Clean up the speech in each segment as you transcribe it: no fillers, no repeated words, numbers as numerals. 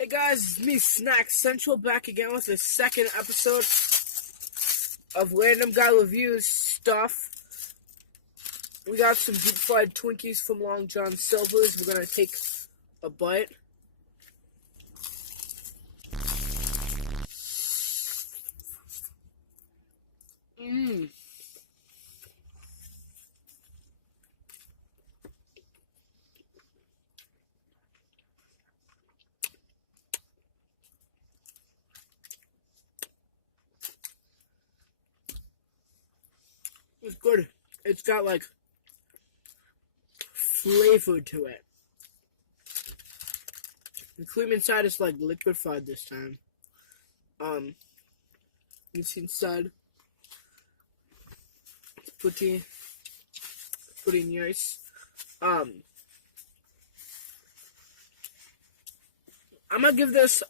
Hey guys, it's me, Snack Central, back again with the second episode of Random Guy Reviews stuff. We got some deep fried Twinkies from John Sliver's. We're gonna take a bite. It's good. It's got like flavor to it. The cream inside is like liquefied this time. You see inside. It's pretty nice. I'm gonna give this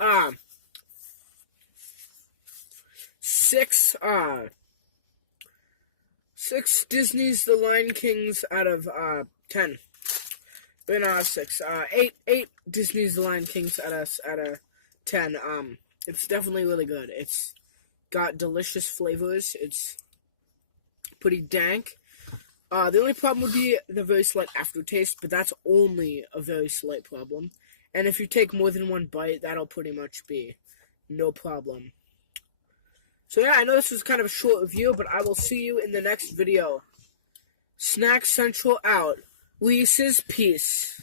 six Disney's The Lion Kings out of 10. But no, 6. Eight Disney's The Lion Kings out of 10. It's definitely really good. It's got delicious flavors. It's pretty dank. The only problem would be the very slight aftertaste, but that's only a very slight problem. And if you take more than one bite, that'll pretty much be no problem. So yeah, I know this was kind of a short review, but I will see you in the next video. Snack Central out. Reese's, peace.